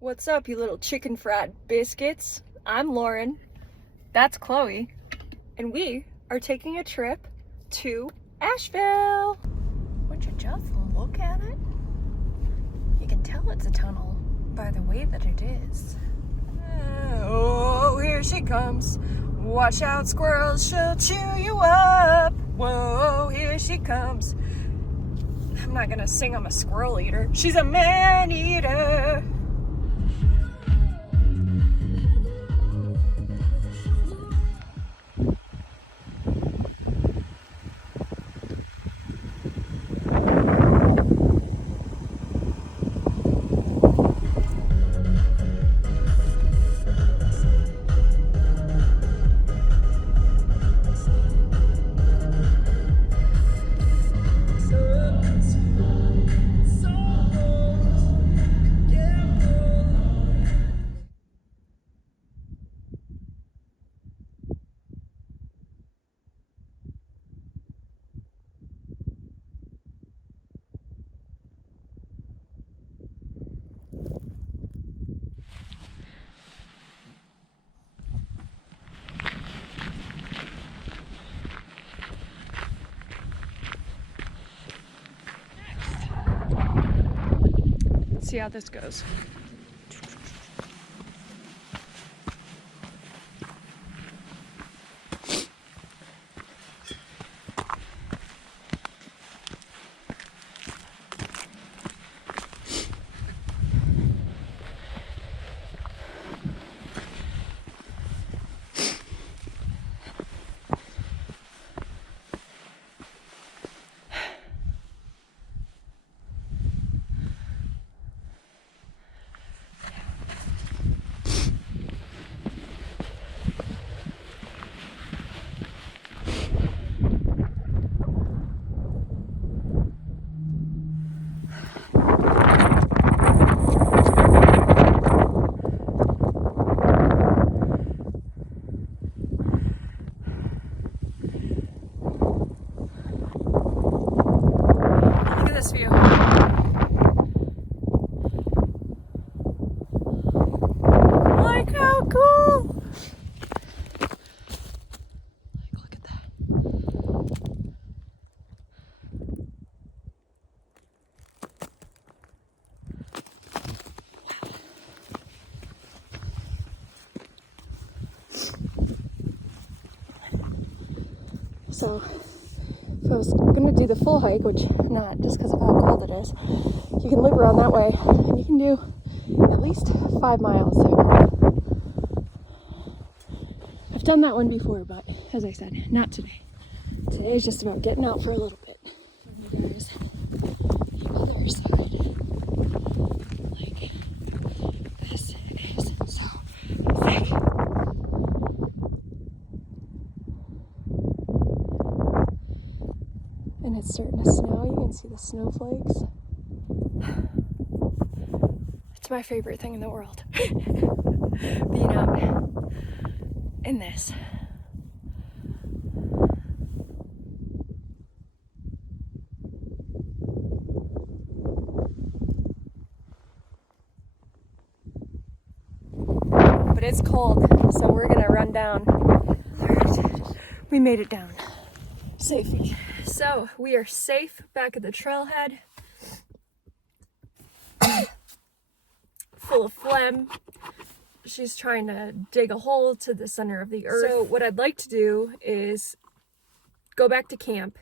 What's up, you little chicken frat biscuits? I'm Lauren. That's Chloe. And we are taking a trip to Asheville. Would you just look at it? You can tell it's a tunnel by the way that it is. Oh, here she comes. Watch out, squirrels, she'll chew you up. Whoa, here she comes. I'm not gonna sing I'm a squirrel eater. She's a man eater. See how this goes. This view. Like how cool! Like, look at that. So, if I was gonna do the full hike, which I'm not just because of how cold it is, you can loop around that way and you can do at least 5 miles. I've done that one before, but as I said, not today. Today is just about getting out for a little bit. And you guys, the other side, like this is so thick. And it's starting to snow. You can see the snowflakes. It's my favorite thing in the world. Being out in this. But it's cold, so we're gonna run down. Alright, we made it down. Safely. So we are safe back at the trailhead. Full of phlegm. She's trying to dig a hole to the center of the earth. So what I'd like to do is go back to camp,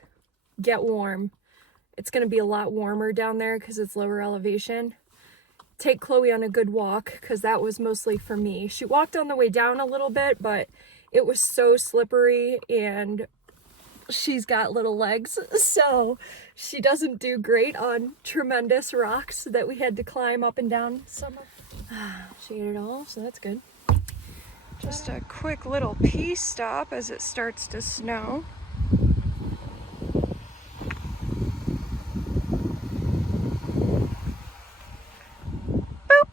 get warm. It's going to be a lot warmer down there because it's lower elevation. Take Chloe on a good walk because that was mostly for me. She walked on the way down a little bit, but it was so slippery and she's got little legs, so she doesn't do great on tremendous rocks that we had to climb up and down some of. She ate it all, so that's good. Just a quick little pee stop as it starts to snow. Boop.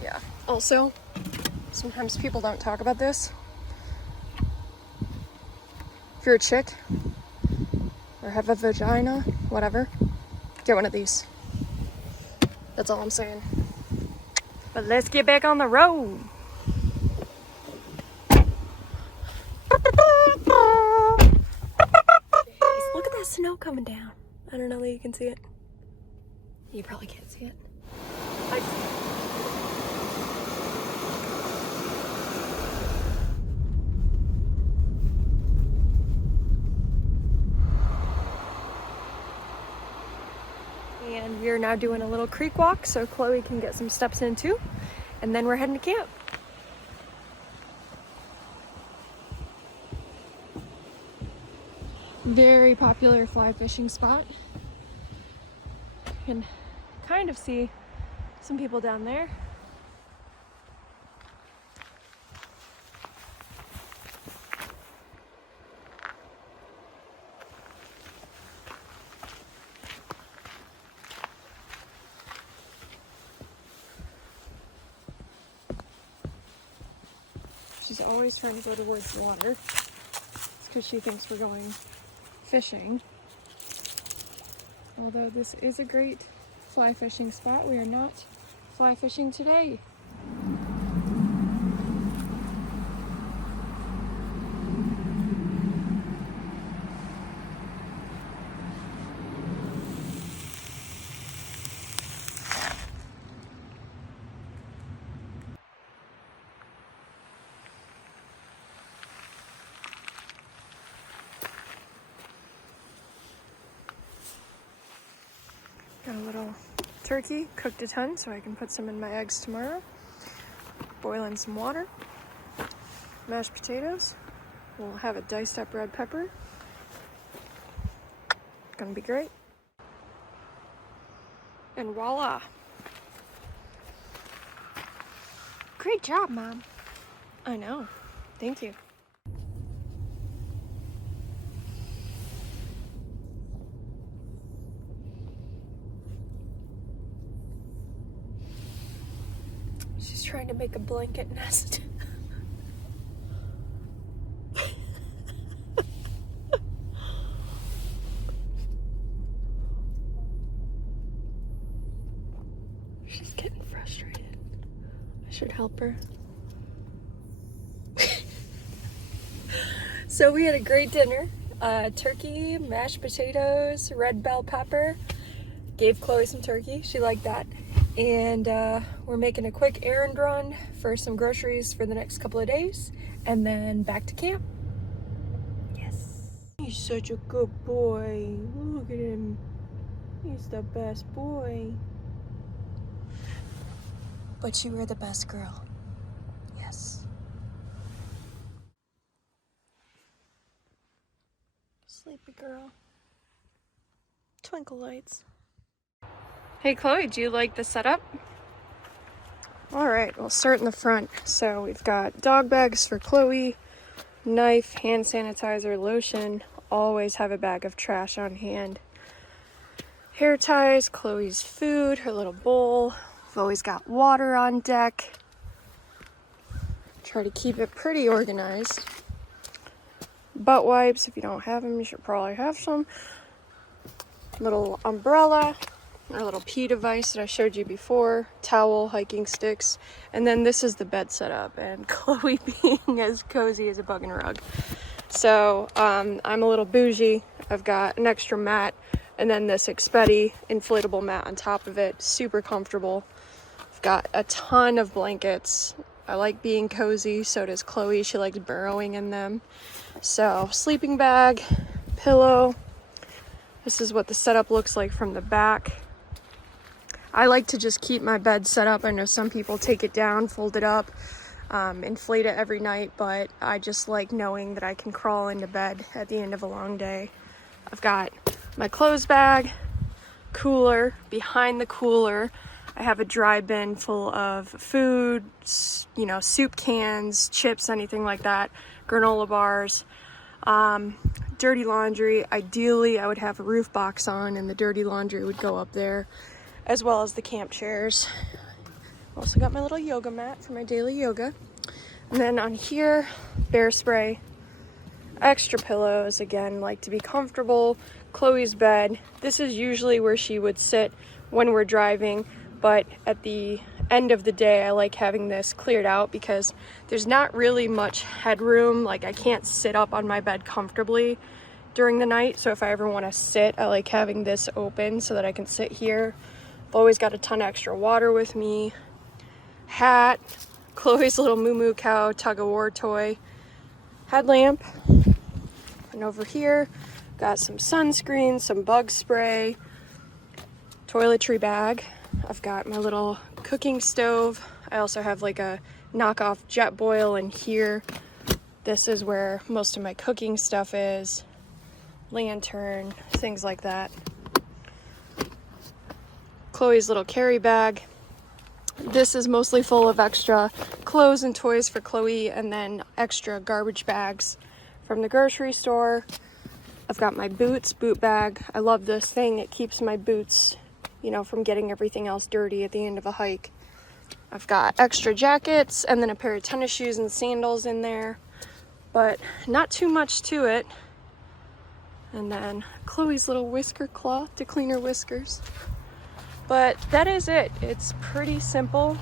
Yeah. Also, sometimes people don't talk about this. If you're a chick or have a vagina, whatever, get one of these. That's all I'm saying. But let's get back on the road. Look at that snow coming down. I don't know that you can see it. You probably can't see it. I just... And we are now doing a little creek walk so Chloe can get some steps in too. And then we're heading to camp. Very popular fly fishing spot. You can kind of see some people down there. She's always trying to go towards the water. It's because she thinks we're going fishing. Although this is a great fly fishing spot, we are not fly fishing today. Got a little turkey, cooked a ton so I can put some in my eggs tomorrow. Boiling some water. Mashed potatoes. We'll have a diced up red pepper. Gonna be great. And voila. Great job, Mom. I know. Thank you. She's trying to make a blanket nest. She's getting frustrated. I should help her. So we had a great dinner. Turkey, mashed potatoes, red bell pepper. Gave Chloe some turkey. She liked that. And we're making a quick errand run for some groceries for the next couple of days, and then back to camp. Yes. He's such a good boy. Look at him. He's the best boy. But you were the best girl. Yes. Sleepy girl. Twinkle lights. Hey Chloe, do you like the setup? Alright, we'll start in the front. So we've got dog bags for Chloe, knife, hand sanitizer, lotion. Always have a bag of trash on hand. Hair ties, Chloe's food, her little bowl. We've always got water on deck. Try to keep it pretty organized. Butt wipes, if you don't have them, you should probably have some. Little umbrella. Our little pee device that I showed you before, towel, hiking sticks, and then this is the bed setup, and Chloe being as cozy as a bug in a rug. So I'm a little bougie. I've got an extra mat, and then this Escapades inflatable mat on top of it, super comfortable. I've got a ton of blankets. I like being cozy, so does Chloe. She likes burrowing in them. So sleeping bag, pillow. This is what the setup looks like from the back. I like to just keep my bed set up. I know some people take it down, fold it up, inflate it every night, but I just like knowing that I can crawl into bed at the end of a long day. I've got my clothes bag, cooler. Behind the cooler, I have a dry bin full of food, you know, soup cans, chips, anything like that, granola bars, dirty laundry. Ideally, I would have a roof box on and the dirty laundry would go up there, as well as the camp chairs. Also got my little yoga mat for my daily yoga. And then on here, bear spray, extra pillows, again, like to be comfortable. Chloe's bed. This is usually where she would sit when we're driving, but at the end of the day I like having this cleared out because there's not really much headroom. Like I can't sit up on my bed comfortably during the night, so if I ever want to sit, I like having this open so that I can sit here. I've always got a ton of extra water with me, hat, Chloe's little moo moo cow tug-of-war toy, headlamp, and over here got some sunscreen, some bug spray, toiletry bag. I've got my little cooking stove. I also have like a knockoff jet boil in here. This is where most of my cooking stuff is. Lantern, things like that. Chloe's little carry bag. This is mostly full of extra clothes and toys for Chloe, and then extra garbage bags from the grocery store. I've got my boots, boot bag. I love this thing. It keeps my boots, you know, from getting everything else dirty at the end of a hike. I've got extra jackets and then a pair of tennis shoes and sandals in there, but not too much to it. And then Chloe's little whisker cloth to clean her whiskers. But that is it. It's pretty simple.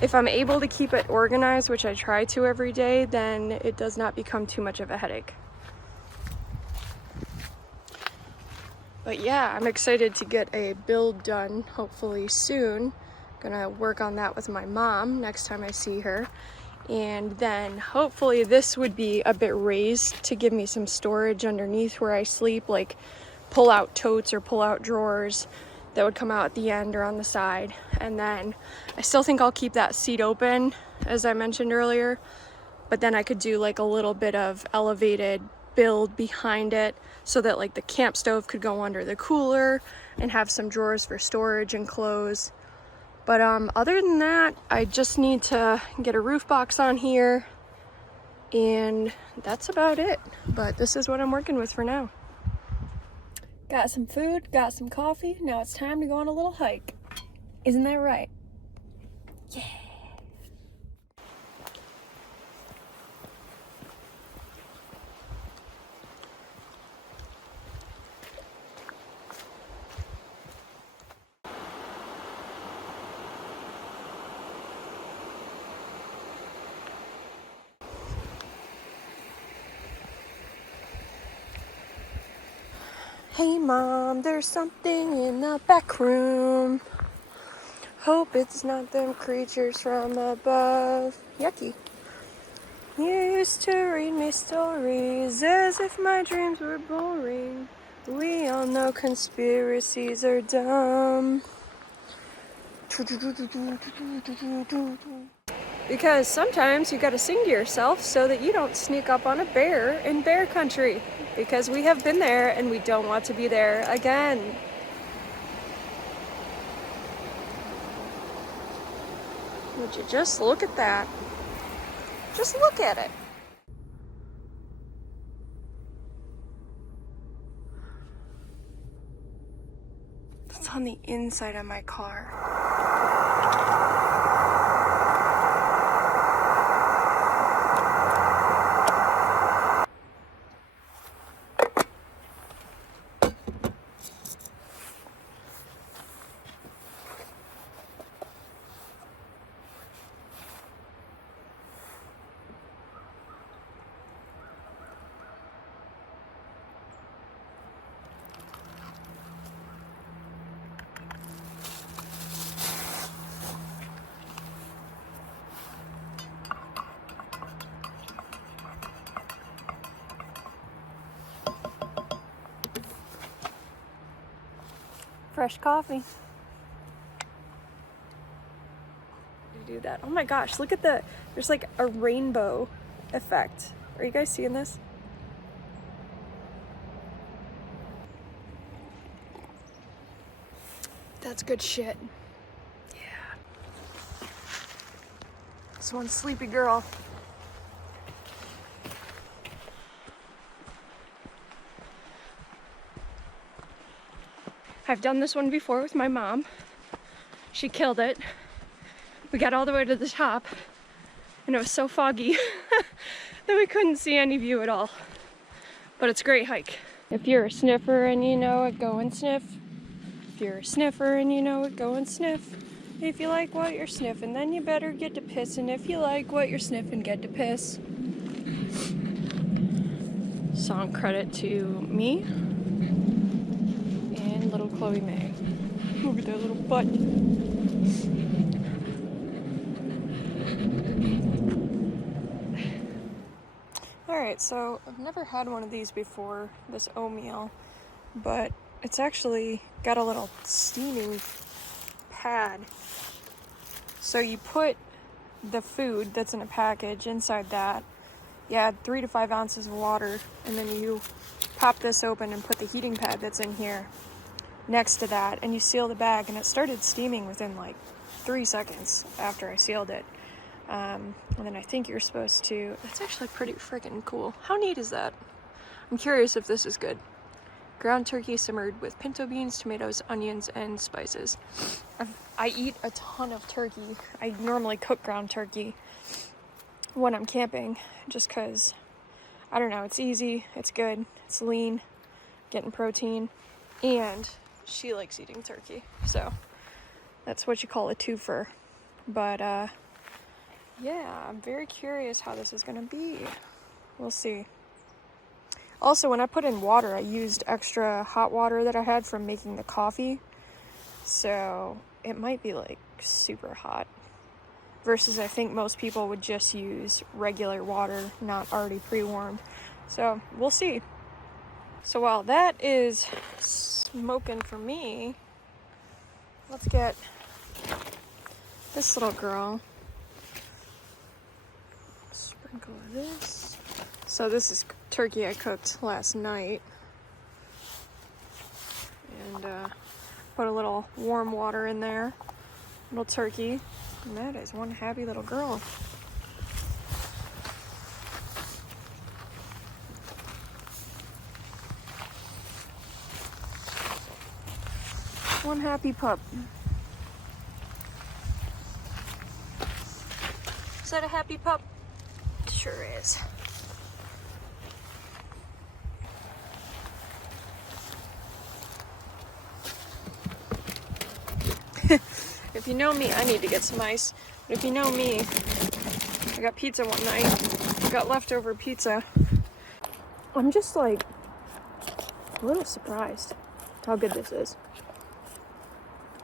If I'm able to keep it organized, which I try to every day, then it does not become too much of a headache. But yeah, I'm excited to get a build done hopefully soon. Gonna work on that with my mom next time I see her. And then hopefully this would be a bit raised to give me some storage underneath where I sleep, like pull out totes or pull out drawers that would come out at the end or on the side. And then I still think I'll keep that seat open, as I mentioned earlier, but then I could do like a little bit of elevated build behind it so that like the camp stove could go under the cooler and have some drawers for storage and clothes. But other than that, I just need to get a roof box on here, and that's about it. But this is what I'm working with for now. Got some food, got some coffee. Now it's time to go on a little hike. Isn't that right? Yeah. Hey Mom, there's something in the back room. Hope it's not them creatures from above. Yucky. You used to read me stories as if my dreams were boring. We all know conspiracies are dumb. Because sometimes you gotta sing to yourself so that you don't sneak up on a bear in bear country. Because we have been there and we don't want to be there again. Would you just look at that? Just look at it. That's on the inside of my car. Fresh coffee. Do that. Oh my gosh, look at there's like a rainbow effect. Are you guys seeing this? That's good shit. Yeah. This one's sleepy girl. I've done this one before with my mom. She killed it. We got all the way to the top and it was so foggy that we couldn't see any view at all. But it's a great hike. If you're a sniffer and you know it, go and sniff. If you're a sniffer and you know it, go and sniff. If you like what you're sniffing, then you better get to pissing. If you like what you're sniffing, get to piss. Song credit to me and little Chloe May. Look at that little butt. Alright, so I've never had one of these before, this oatmeal, but it's actually got a little steaming pad. So you put the food that's in a package inside that, you add 3 to 5 ounces of water, and then you pop this open and put the heating pad that's in here next to that, and you seal the bag, and it started steaming within like 3 seconds after I sealed it. And then I think you're supposed to, that's actually pretty freaking cool. How neat is that? I'm curious if this is good. Ground turkey simmered with pinto beans, tomatoes, onions, and spices. I eat a ton of turkey. I normally cook ground turkey when I'm camping, just because, I don't know, it's easy, it's good, it's lean, getting protein, and she likes eating turkey. So that's what you call a twofer. But yeah, I'm very curious how this is gonna be. We'll see. Also, when I put in water, I used extra hot water that I had from making the coffee. So it might be like super hot. Versus I think most people would just use regular water, not already pre-warmed. So we'll see. So while that is smoking for me, let's get this little girl. Sprinkle of this. So this is turkey I cooked last night. And put a little warm water in there. Little turkey. And that is one happy little girl. One happy pup. Is that a happy pup? It sure is. If you know me, I need to get some ice. But if you know me, I got pizza one night. I got leftover pizza. I'm just like a little surprised how good this is.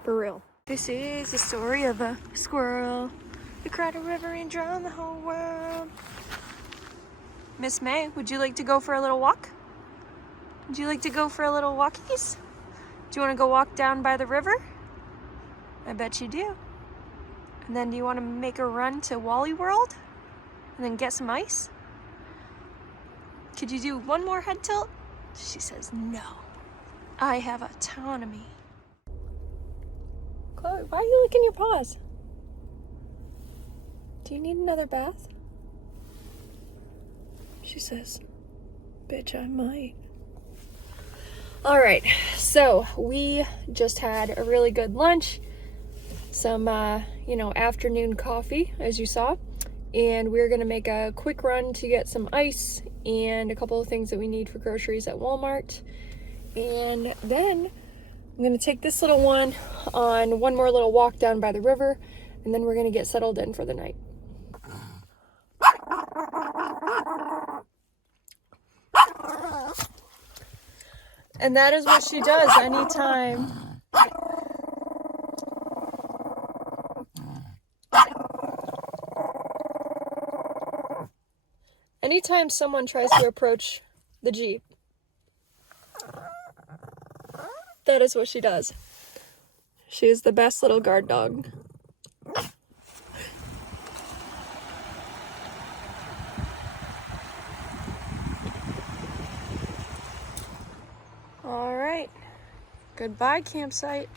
For real. This is the story of a squirrel who cried a river and drowned the whole world. Miss May, would you like to go for a little walk? Would you like to go for a little walkies? Do you want to go walk down by the river? I bet you do. And then do you want to make a run to Wally World? And then get some ice? Could you do one more head tilt? She says, no. I have autonomy. Chloe, why are you licking your paws? Do you need another bath? She says, bitch, I might. All right, so we just had a really good lunch. Some, afternoon coffee, as you saw. And we're gonna make a quick run to get some ice and a couple of things that we need for groceries at Walmart. And then I'm gonna take this little one on one more little walk down by the river, and then we're gonna get settled in for the night. And that is what she does anytime someone tries to approach the Jeep. That is what she does. She is the best little guard dog. All right. Goodbye, campsite.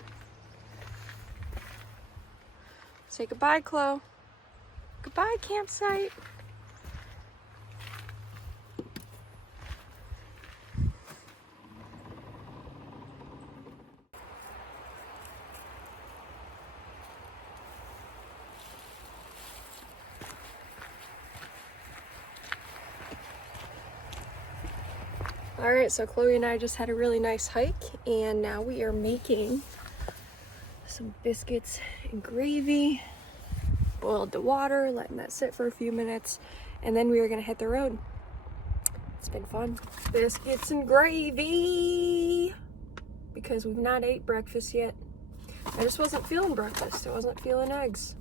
Say goodbye, Chloe. Goodbye, campsite. All right, so Chloe and I just had a really nice hike, and now we are making some biscuits and gravy. Boiled the water, letting that sit for a few minutes, and then we are gonna hit the road. It's been fun. Biscuits and gravy, because we've not ate breakfast yet. I just wasn't feeling breakfast. I wasn't feeling eggs.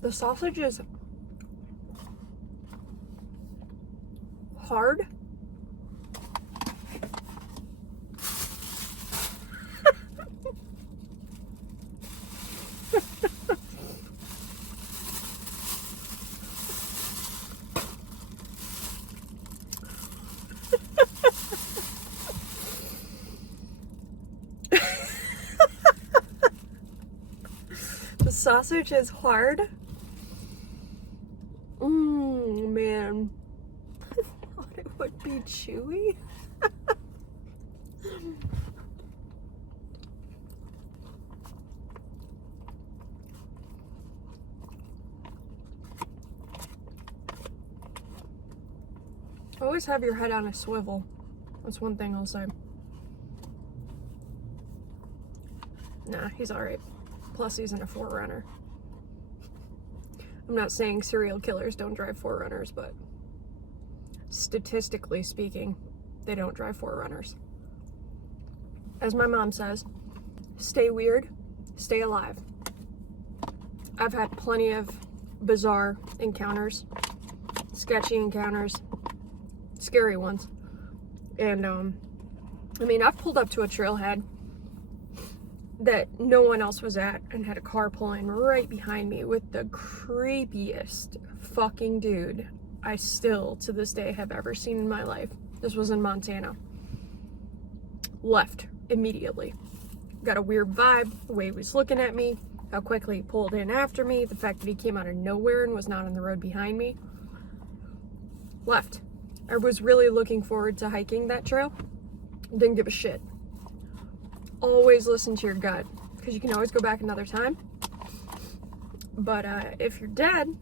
The sausage is hard. The sausage is hard. Man. I thought it would be chewy. Always have your head on a swivel. That's one thing I'll say. Nah, he's alright. Plus, he's in a 4Runner. I'm not saying serial killers don't drive 4Runners, but statistically speaking, they don't drive 4Runners. As my mom says, stay weird, stay alive. I've had plenty of bizarre encounters, sketchy encounters, scary ones. And, I mean, I've pulled up to a trailhead that no one else was at and had a car pulling right behind me with the creepiest fucking dude I still to this day have ever seen in my life. This was in Montana. Left immediately. Got a weird vibe, the way he was looking at me, how quickly he pulled in after me, the fact that he came out of nowhere and was not on the road behind me. Left. I was really looking forward to hiking that trail. Didn't give a shit. Always listen to your gut, because you can always go back another time. But if you're dead,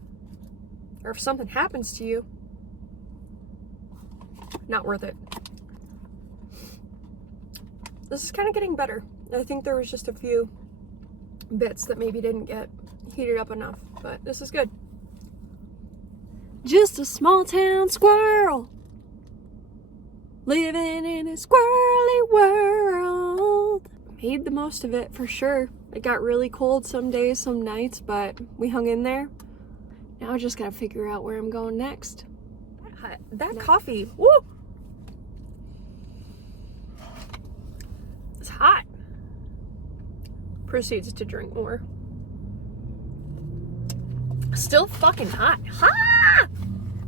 or if something happens to you, not worth it. This is kind of getting better. I think there was just a few bits that maybe didn't get heated up enough, but this is good. Just a small town squirrel living in a squirrely world. Made the most of it for sure. It got really cold some days, some nights, but we hung in there. Now I just gotta figure out where I'm going next. That coffee, woo! It's hot. Proceeds to drink more. Still fucking hot. Ha!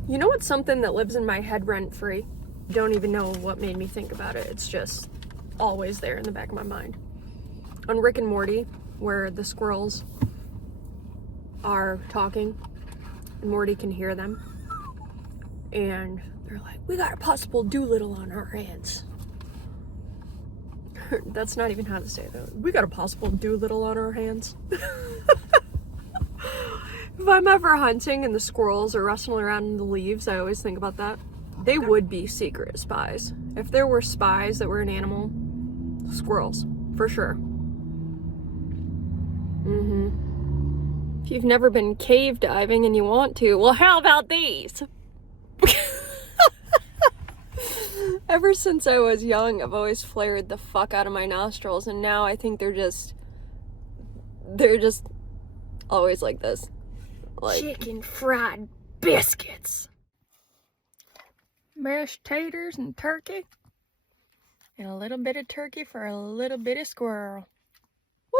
You know what's something that lives in my head rent-free? Don't even know what made me think about it. It's just always there in the back of my mind. On Rick and Morty, where the squirrels are talking and Morty can hear them, and they're like, we got a possible Doolittle on our hands. That's not even how to say that. We got a possible Doolittle on our hands. If I'm ever hunting and the squirrels are rustling around in the leaves, I always think about that. They would be secret spies. If there were spies that were an animal, squirrels, for sure. If you've never been cave diving and you want to, well, how about these? Ever since I was young, I've always flared the fuck out of my nostrils, and now I think they're just always like this. Like chicken fried biscuits. Mashed taters and turkey. And a little bit of turkey for a little bit of squirrel. Woo!